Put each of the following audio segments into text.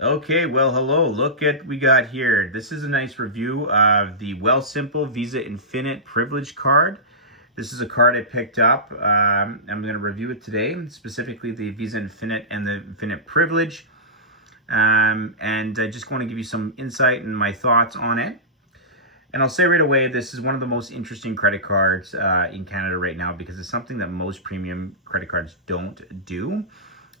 Okay, well, hello. Look at we got here. This is a nice review of the Wealthsimple Visa Infinite Privilege Card. This is a card I picked up. I'm going to review it today, specifically the Visa Infinite and the Infinite Privilege. And I just want to give you some insight and my thoughts on it. And I'll say right away, this is one of the most interesting credit cards in Canada right now because it's something that most premium credit cards don't do.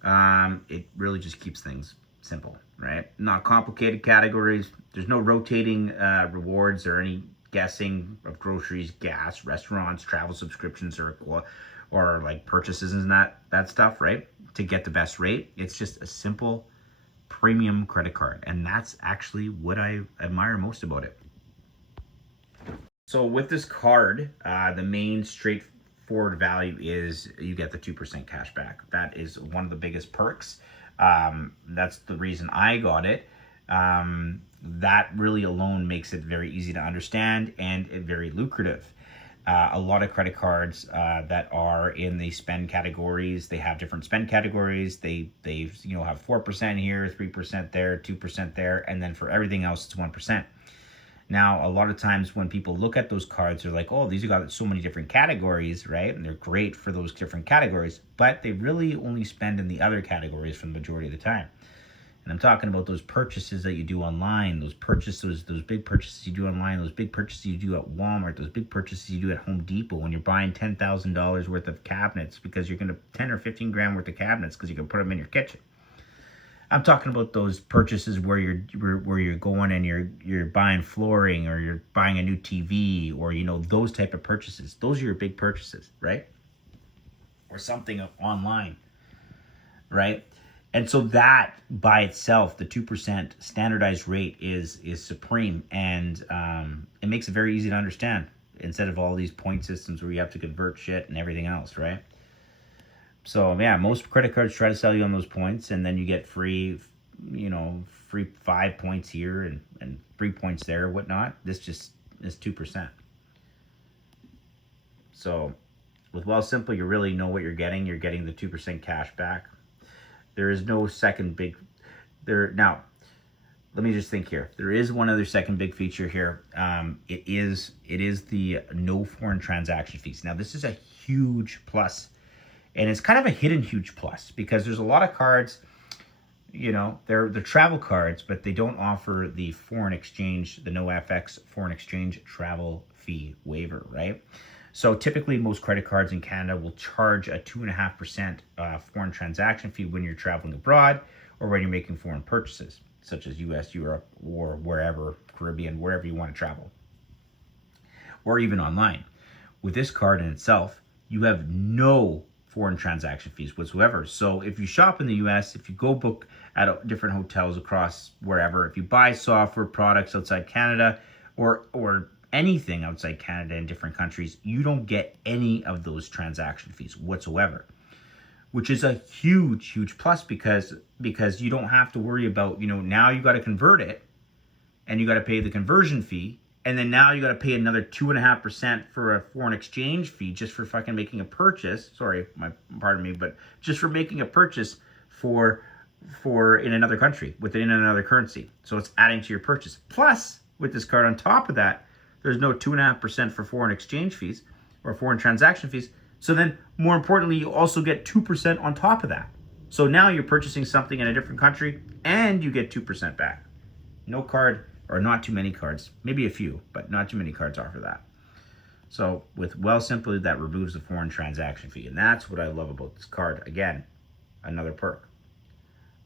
It really just keeps things simple, right? Not complicated categories. There's no rotating rewards or any guessing of groceries, gas, restaurants, travel subscriptions, or like purchases and that stuff, right? To get the best rate, it's just a simple premium credit card, and that's actually what I admire most about it. So with this card, the main straightforward value is you get the 2% cash back. That is one of the biggest perks. That's the reason I got it. That really alone makes it very easy to understand and very lucrative. A lot of credit cards that are in the spend categories, they have different spend categories. They have 4% here, 3% there, 2% there, and then for everything else it's 1%. Now, a lot of times when people look at those cards, they're like, oh, these have got so many different categories, right? And they're great for those different categories, but they really only spend in the other categories for the majority of the time. And I'm talking about those purchases that you do online, those big purchases you do online, those big purchases you do at Walmart, those big purchases you do at Home Depot when you're buying $10,000 worth of cabinets because you're going to 10 or 15 grand worth of cabinets because you can put them in your kitchen. I'm talking about those purchases where you're going and you're buying flooring or you're buying a new TV or those type of purchases. Those are your big purchases, right? Or something online, right? And so that by itself, the 2% standardized rate is supreme, and it makes it very easy to understand instead of all these point systems where you have to convert shit and everything else, right? So yeah, most credit cards try to sell you on those points, and then you get free 5 points here and 3 points there, whatnot. This just is 2%. So with Wealthsimple, you really know what you're getting. You're getting the 2% cash back. There is no second big there now. Let me just think here. There is one other second big feature here. It is the no foreign transaction fees. Now this is a huge plus. And it's kind of a hidden huge plus because there's a lot of cards, they're travel cards, but they don't offer the foreign exchange, the no FX foreign exchange travel fee waiver, right? So typically most credit cards in Canada will charge a 2.5% foreign transaction fee when you're traveling abroad or when you're making foreign purchases, such as US, Europe, or wherever, Caribbean, wherever you want to travel, or even online. With this card in itself, you have no foreign transaction fees whatsoever. So if you shop in the US, if you go book at different hotels across wherever, if you buy software products outside Canada or anything outside Canada in different countries, you don't get any of those transaction fees whatsoever, which is a huge plus because you don't have to worry about, now you got to convert it and you got to pay the conversion fee. And then now you got to pay another 2.5% for a foreign exchange fee just for fucking making a purchase. Pardon me, but just for making a purchase for in another country within another currency. So it's adding to your purchase. Plus, with this card on top of that, there's no 2.5% for foreign exchange fees or foreign transaction fees. So then, more importantly, you also get 2% on top of that. So now you're purchasing something in a different country and you get 2% back. No card, or not too many cards, maybe a few, but not too many cards offer that. So with Wealthsimple, that removes the foreign transaction fee. And that's what I love about this card. Again, another perk.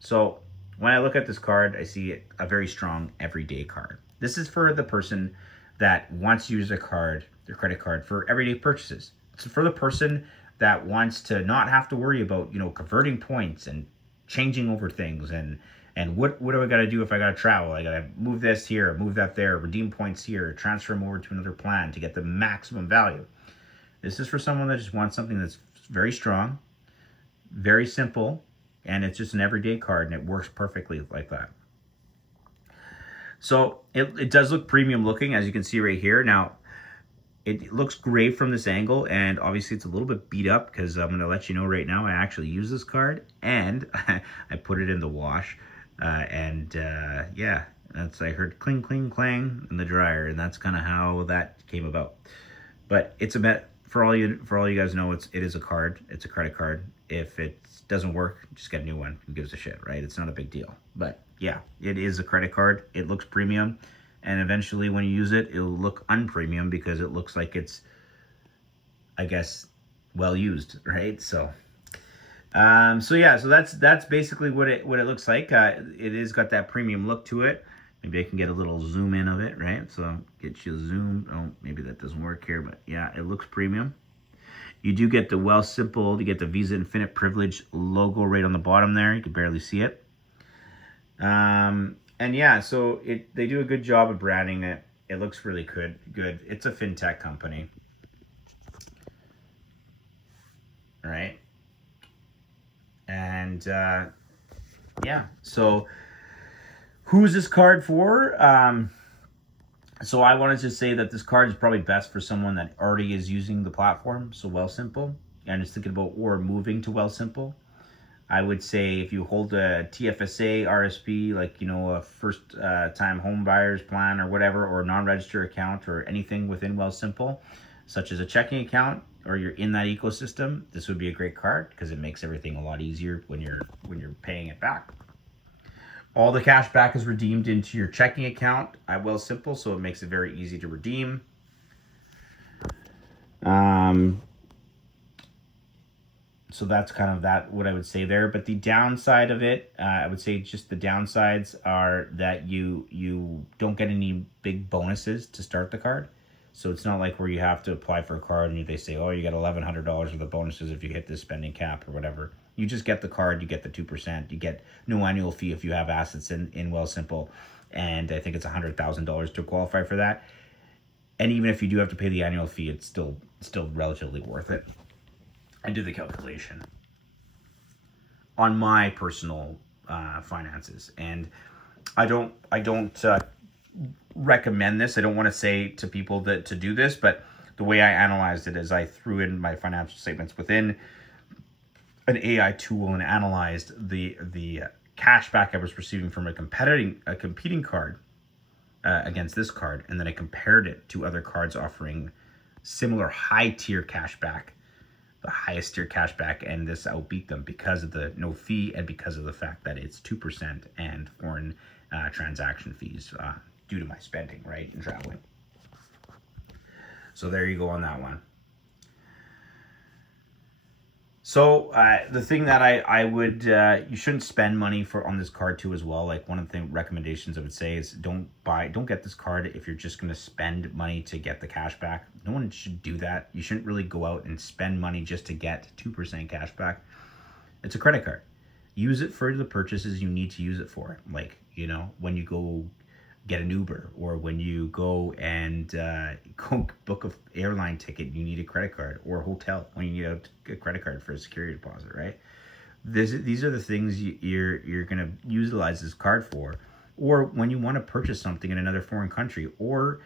So when I look at this card, I see a very strong everyday card. This is for the person that wants to use their credit card for everyday purchases. It's for the person that wants to not have to worry about, converting points and changing over things and what do I got to do if I got to travel? I got to move this here, move that there, redeem points here, transfer them over to another plan to get the maximum value. This is for someone that just wants something that's very strong, very simple, and it's just an everyday card, and it works perfectly like that. So it does look premium looking, as you can see right here. Now, it looks great from this angle, and obviously it's a little bit beat up because I'm going to let you know right now I actually use this card, and I put it in the wash. Yeah, I heard cling, cling, clang in the dryer, and that's kind of how that came about. But it's a bet for all you guys know. It is a card. It's a credit card. If it doesn't work, just get a new one. Who gives a shit, right? It's not a big deal. But yeah, it is a credit card. It looks premium, and eventually when you use it, it'll look unpremium because it looks like it's, I guess, well used, right? So yeah, so that's basically what it looks like. It is got that premium look to it. Maybe I can get a little zoom in of it, right? So get you a zoom. Oh, maybe that doesn't work here, but yeah, it looks premium. You do get the Wealthsimple, you get the Visa Infinite Privilege logo right on the bottom there. You can barely see it. And yeah, so they do a good job of branding it. It looks really good. It's a fintech company, right? And yeah, so who's this card for? So I wanted to say that this card is probably best for someone that already is using the platform, so Wealthsimple, and is thinking about or moving to Wealthsimple. I would say if you hold a TFSA, RSP, like, a first time home buyer's plan or whatever, or non-register account or anything within Wealthsimple, such as a checking account, or you're in that ecosystem, this would be a great card because it makes everything a lot easier when you're paying it back. All the cash back is redeemed into your checking account at Wealthsimple, so it makes it very easy to redeem. So that's kind of what I would say there. But the downside of it, I would say just the downsides are that you don't get any big bonuses to start the card. So it's not like where you have to apply for a card and they say, oh, you get $1,100 worth of bonuses if you hit this spending cap or whatever. You just get the card, you get the 2%, you get no annual fee if you have assets in Wealthsimple. And I think it's $100,000 to qualify for that. And even if you do have to pay the annual fee, it's still relatively worth it. I did the calculation on my personal finances, and I don't recommend this. I don't want to say to people that to do this, but the way I analyzed it is I threw in my financial statements within an AI tool and analyzed the cash back I was receiving from a competing card against this card, and then I compared it to other cards offering similar high tier cash back, the highest tier cash back, and this outbeat them because of the no fee and because of the fact that it's 2% and foreign transaction fees due to my spending, right, and traveling. So there you go on that one. So the thing that I would you shouldn't spend money on this card too as well. Like one of the recommendations I would say is don't get this card if you're just going to spend money to get the cash back. No one should do that. You shouldn't really go out and spend money just to get 2% cash back. It's a credit card. Use it for the purchases you need to use it for. Like, when you go get an Uber, or when you go and go book an airline ticket, you need a credit card, or a hotel when you need a credit card for a security deposit, right? These are the things you're going to utilize this card for, or when you want to purchase something in another foreign country, or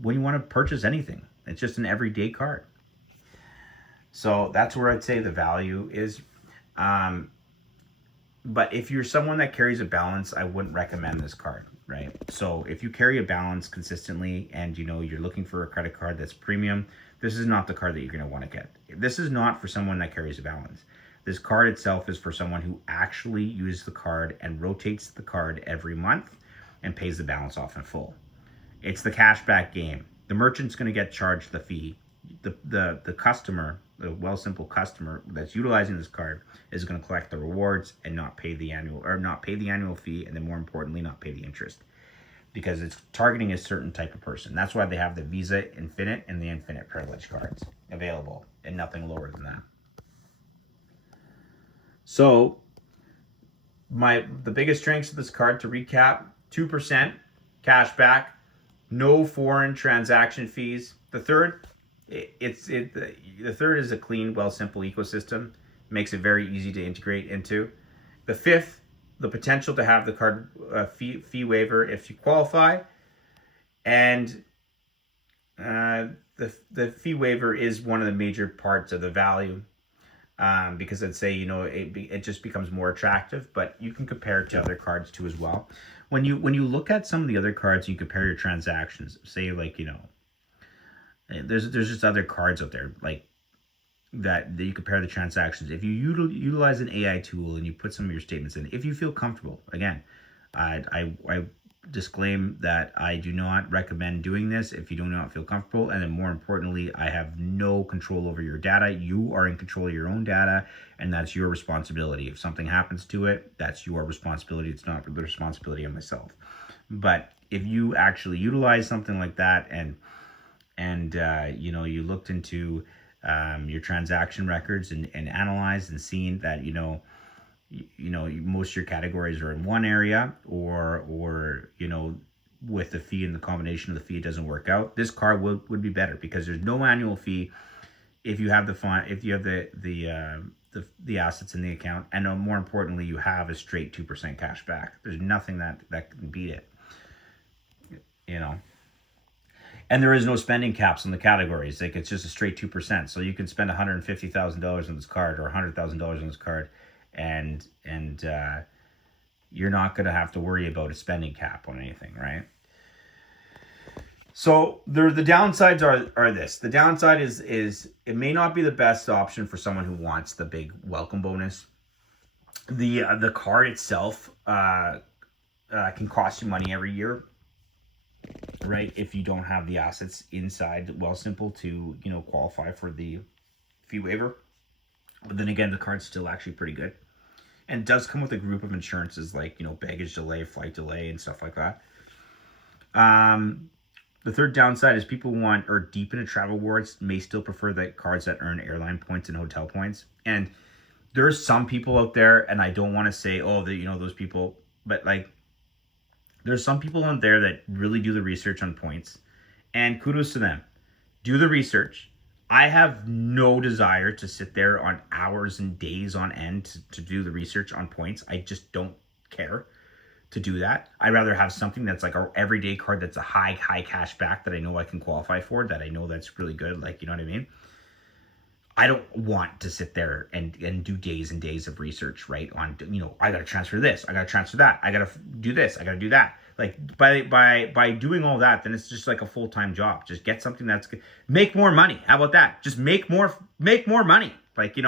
when you want to purchase anything. It's just an everyday card. So that's where I'd say the value is. But if you're someone that carries a balance, I wouldn't recommend this card, right? So if you carry a balance consistently and you're looking for a credit card that's premium, this is not the card that you're going to want to get. This is not for someone that carries a balance. This card itself is for someone who actually uses the card and rotates the card every month and pays the balance off in full. It's the cashback game. The merchant's going to get charged the fee. The customer, the Wealthsimple customer that's utilizing this card, is going to collect the rewards and not pay the annual fee, and then more importantly, not pay the interest, because it's targeting a certain type of person. That's why they have the Visa Infinite and the Infinite Privilege cards available, and nothing lower than that. So the biggest strengths of this card, to recap: 2% cash back, no foreign transaction fees. The third, the third is a clean, Wealthsimple ecosystem. Makes it very easy to integrate into. The fifth, the potential to have the card fee waiver if you qualify, and the fee waiver is one of the major parts of the value. because I'd say, it just becomes more attractive, but you can compare it to other cards too as well. When you look at some of the other cards, you compare your transactions, say like, there's just other cards out there like that you compare the transactions. If you utilize an AI tool and you put some of your statements in, if you feel comfortable, again, I disclaim that I do not recommend doing this if you do not feel comfortable. And then more importantly, I have no control over your data. You are in control of your own data, and that's your responsibility. If something happens to it, that's your responsibility. It's not the responsibility of myself. But if you actually utilize something like that and you looked into your transaction records and analyzed and seen that most of your categories are in one area, or with the fee and the combination of the fee it doesn't work out, this card would be better because there's no annual fee if you have the fund, if you have the assets in the account, and more importantly, you have a straight 2% cash back. There's nothing that can beat it. And there is no spending caps on the categories. Like, it's just a straight 2%. So you can spend $150,000 on this card or $100,000 on this card, and you're not going to have to worry about a spending cap on anything, right? So the downsides are this. The downside is it may not be the best option for someone who wants the big welcome bonus. The card itself can cost you money every year, right? If you don't have the assets inside Wealthsimple to qualify for the fee waiver. But then again, the card's still actually pretty good, and it does come with a group of insurances like baggage delay, flight delay, and stuff like that. The third downside is people who are deep into travel rewards may still prefer the cards that earn airline points and hotel points. And there's some people out there, and I don't want to say those people, but like, there's some people out there that really do the research on points, and kudos to them. Do the research. I have no desire to sit there on hours and days on end to do the research on points. I just don't care to do that. I'd rather have something that's like an everyday card that's a high cash back that I know I can qualify for, that I know that's really good. Like, you know what I mean? I don't want to sit there and do days and days of research, right? On, I got to transfer this, I got to transfer that, I got to do this, I got to do that. Like, by doing all that, then it's just like a full-time job. Just get something that's good. Make more money. How about that? Just make more money. Like,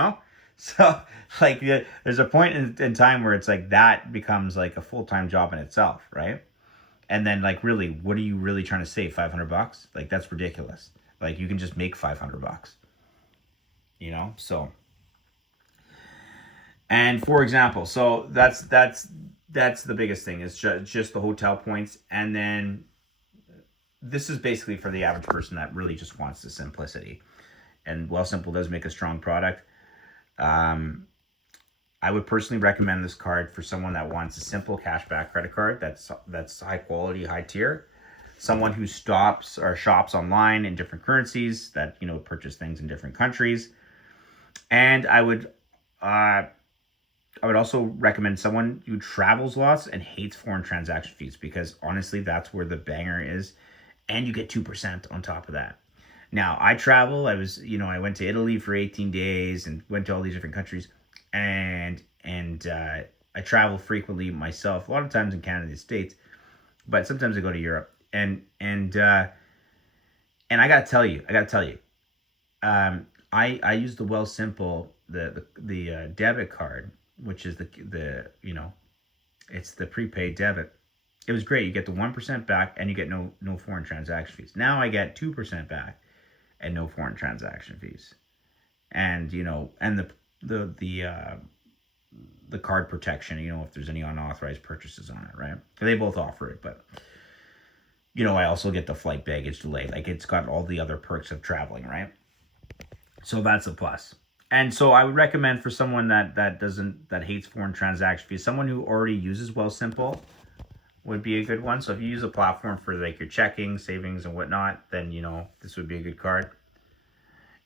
so like there's a point in time where it's like that becomes like a full-time job in itself, right? And then like, really, what are you really trying to save? $500? Like, that's ridiculous. Like, you can just make $500. So, and for example, so that's the biggest thing, is just the hotel points. And then this is basically for the average person that really just wants the simplicity. And Wealthsimple does make a strong product. I would personally recommend this card for someone that wants a simple cashback credit card that's high quality, high tier. Someone who shops online in different currencies, that purchase things in different countries. And I would also recommend someone who travels lots and hates foreign transaction fees, because honestly, that's where the banger is. And you get 2% on top of that. Now, I travel. I went to Italy for 18 days and went to all these different countries. And I travel frequently myself, a lot of times in Canada and the States, but sometimes I go to Europe. And I gotta tell you, I use the Wealthsimple, the debit card, which is it's the prepaid debit. It was great. You get the 1% back, and you get no foreign transaction fees. Now I get 2% back and no foreign transaction fees, and and the card protection. If there's any unauthorized purchases on it, right? They both offer it, but I also get the flight baggage delay. Like, it's got all the other perks of traveling, right? So that's a plus. And so I would recommend for someone that hates foreign transaction fees, someone who already uses Wealthsimple would be a good one. So if you use a platform for like your checking, savings, and whatnot, then this would be a good card.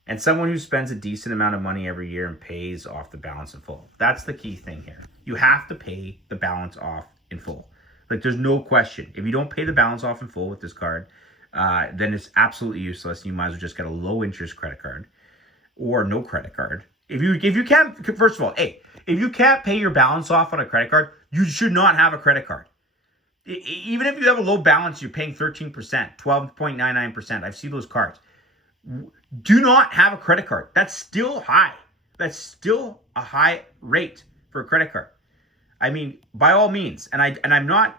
And someone who spends a decent amount of money every year and pays off the balance in full. That's the key thing here. You have to pay the balance off in full. Like, there's no question. If you don't pay the balance off in full with this card, then it's absolutely useless. You might as well just get a low interest credit card or no credit card, If you can't, first of all, hey, if you can't pay your balance off on a credit card, you should not have a credit card. Even if you have a low balance, you're paying 13%, 12.99%. I've seen those cards. Do not have a credit card. That's still high. That's still a high rate for a credit card. I mean, by all means, I'm not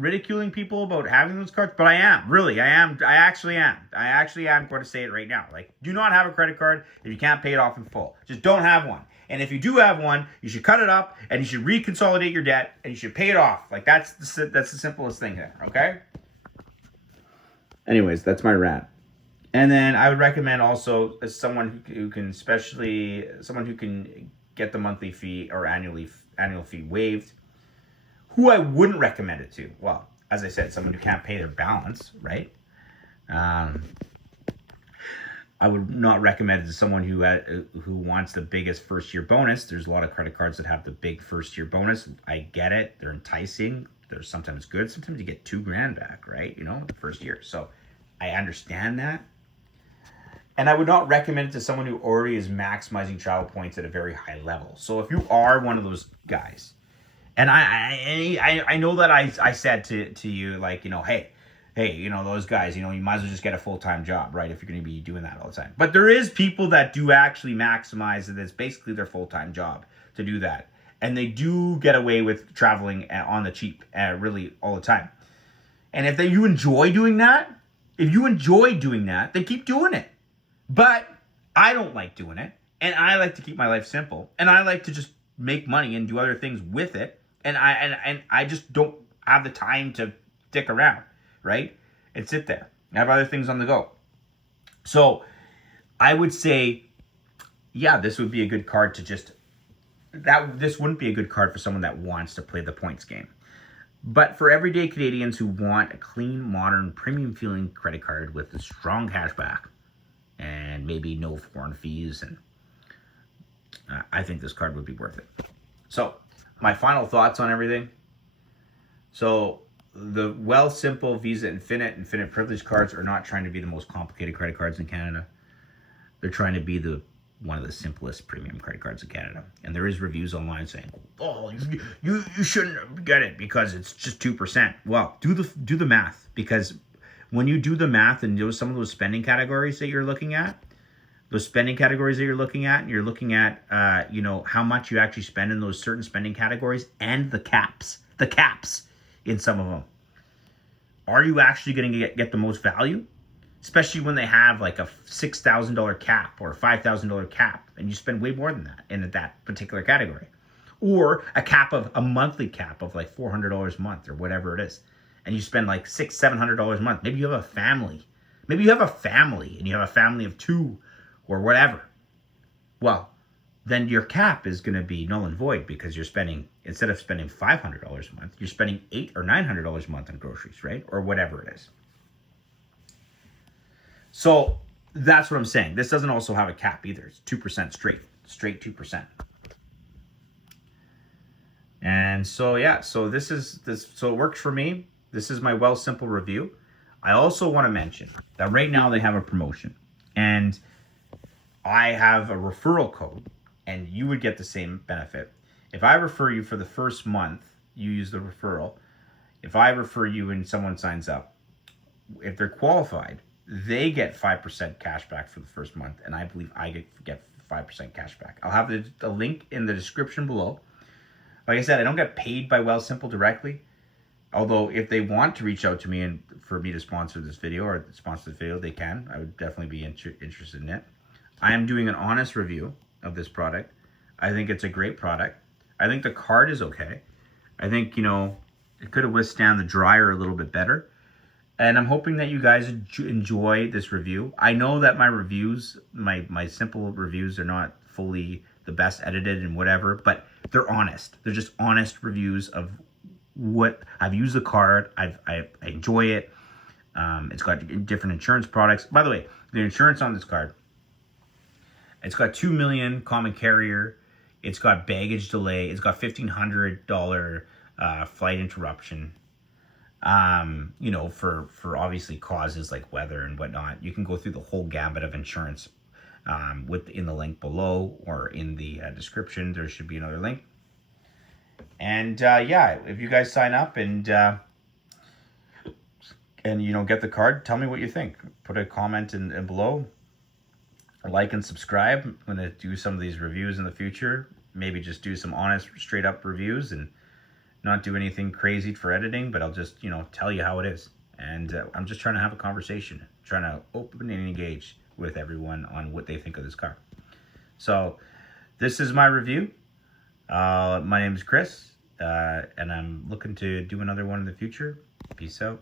ridiculing people about having those cards, but I actually am going to say it right now. Like, do not have a credit card if you can't pay it off in full. Just don't have one. And if you do have one, you should cut it up and you should reconsolidate your debt and you should pay it off. Like, that's the simplest thing there, okay? Anyways, that's my rant. And then I would recommend also someone who can get the monthly fee or annual fee waived. Who I wouldn't recommend it to? Well, as I said, someone who can't pay their balance, right? I would not recommend it to someone who wants the biggest first year bonus. There's a lot of credit cards that have the big first year bonus. I get it. They're enticing. They're sometimes good. Sometimes you get $2,000 back, right? You know, the first year. So I understand that. And I would not recommend it to someone who already is maximizing travel points at a very high level. So if you are one of those guys, and I know that I said to you, like, you know, hey, you know, those guys, you know, you might as well just get a full-time job, right? If you're going to be doing that all the time. But there is people that do actually maximize it. It's basically their full-time job to do that. And they do get away with traveling on the cheap really all the time. And if you enjoy doing that, then keep doing it. But I don't like doing it. And I like to keep my life simple. And I like to just make money and do other things with it. And I just don't have the time to stick around, right? And sit there. I have other things on the go. So I would say, yeah, this would be a good card to this wouldn't be a good card for someone that wants to play the points game. But for everyday Canadians who want a clean, modern, premium feeling credit card with a strong cashback and maybe no foreign fees, and I think this card would be worth it. So my final thoughts on everything. So the Wealthsimple, Visa Infinite Privilege cards are not trying to be the most complicated credit cards in Canada. They're trying to be one of the simplest premium credit cards in Canada. And there is reviews online saying, oh, you shouldn't get it because it's just 2%. Well, do the math, because when you do the math and some of those spending categories that you're looking at, and you're looking at, you know, how much you actually spend in those certain spending categories and the caps in some of them. Are you actually going to get the most value? Especially when they have like a $6,000 cap or a $5,000 cap, and you spend way more than that in that particular category. Or a monthly cap of like $400 a month or whatever it is. And you spend like $700 a month. Maybe you have a family. And you have a family of 2 or whatever. Well, then your cap is going to be null and void, because instead of spending $500 a month, you're spending $800 or $900 a month on groceries, right? Or whatever it is. So that's what I'm saying. This doesn't also have a cap either. It's 2% straight 2%. And so, yeah, so so it works for me. This is my Wealthsimple review. I also want to mention that right now they have a promotion, and I have a referral code, and you would get the same benefit. If I refer you for the first month, you use the referral. If I refer you and someone signs up, if they're qualified, they get 5% cash back for the first month, and I believe I get 5% cash back. I'll have the link in the description below. Like I said, I don't get paid by Wealthsimple directly, although if they want to reach out to me and for me to sponsor this video they can. I would definitely be interested in it. I am doing an honest review of this product. I think it's a great product. I think the card is okay. I think, you know, it could have withstand the dryer a little bit better. And I'm hoping that you guys enjoy this review. I know that my reviews, my simple reviews, are not fully the best edited and whatever, but they're honest. They're just honest reviews of what I've used the card. I enjoy it. It's got different insurance products. By the way, the insurance on this card, it's got $2 million common carrier. It's got baggage delay. It's got $1,500 flight interruption. You know, for obviously causes like weather and whatnot. You can go through the whole gambit of insurance. in the link below, or in the description. There should be another link. And yeah, if you guys sign up and get the card, tell me what you think. Put a comment in below. Like and subscribe. I'm going to do some of these reviews in the future. Maybe just do some honest, straight up reviews and not do anything crazy for editing, but I'll just, tell you how it is. And I'm just trying to have a conversation, trying to open and engage with everyone on what they think of this car. So this is my review. My name is Chris, and I'm looking to do another one in the future. Peace out.